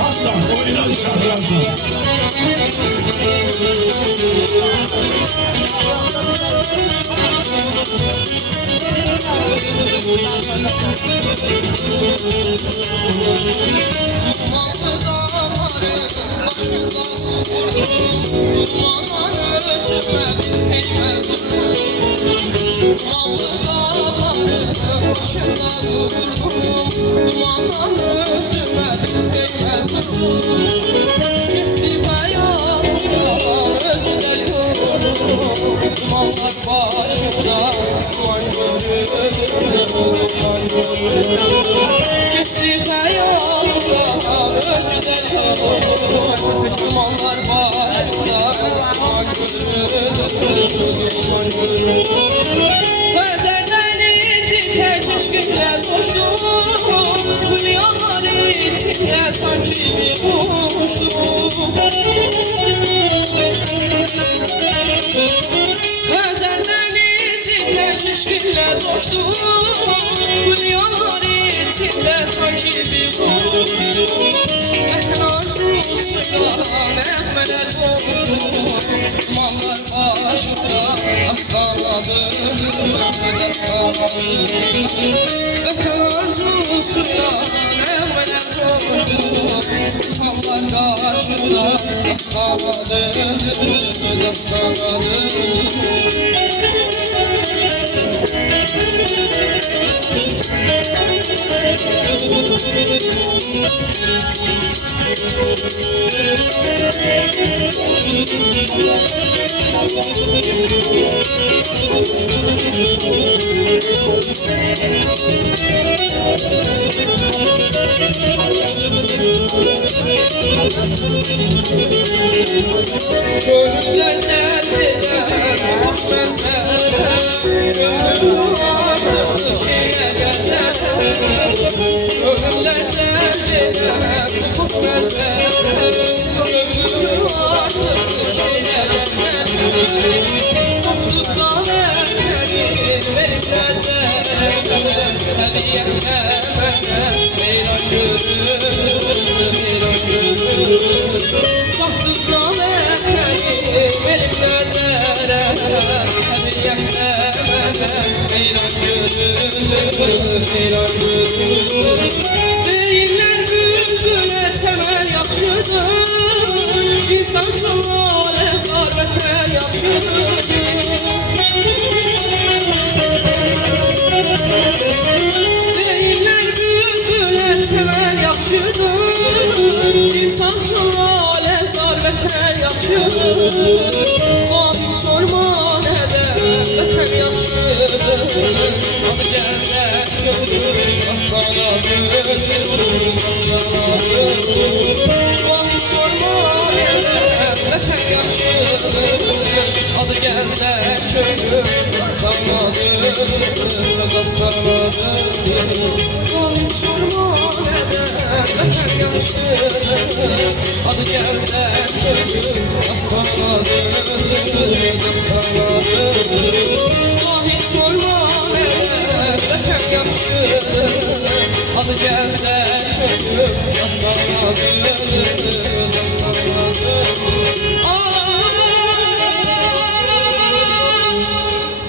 Hatta oyna uşaklardan. Dumanlı dağların başında vurdum, dumandan özüme bir peymel vurdum. Dumanlı dağların başında vurdum, dumandan özüme bir peymel vurdum. Geçti hayatımdan özel vurdum, dumanlar başında duman görürüm, duman görürüm. Geçti hayatımdan özel vurdum, dumanlar başında duman görürüm, duman görürüm. Bəzər dənizi təşkillə coşdum, dünyalar içində sanki bir quşdum. Bəzər dənizi təşkillə coşdum, dünyalar içində sanki bir quşdum. Vətən arzusuyla nəğmələr qovuşdum, dumanlar başında aslanadır. Vətən arzusuyla nəğmələr qovuşdum, insanlar qarşıda dastanadır. Gönüller dəllidən xoş mənzərə, gönül artıq şeyə gəzərə. Gönüller dəllidən xoş mənzərə, gönül artıq şeyə gəzərə. Çoxdur canətləri verib nəzərə, hədiyyətlə mənə meyran görür, meyran görür. Çoxdur canətləri verib nəzərə, hədiyyətlə mənə meyran görür, meyran görür. Deyirlər bülbülə çəmən yaxşıdır, insan üçün lalə zarvətə yaxşıdır. Deyirlər bülbülə çəmən yaxşıdır, insan üçün lalə zarvətə yaxşıdır. Vahid sorma nədən vətən yaxşıdır, adı gəzər kömür aslanadır, aslanadır. Vahid sorma nədən vətən yaxşıdır, adı gəzər kömür aslanadır, aslanadır. Vahid sorma nədən vətən yaxşıdır, adı gəzər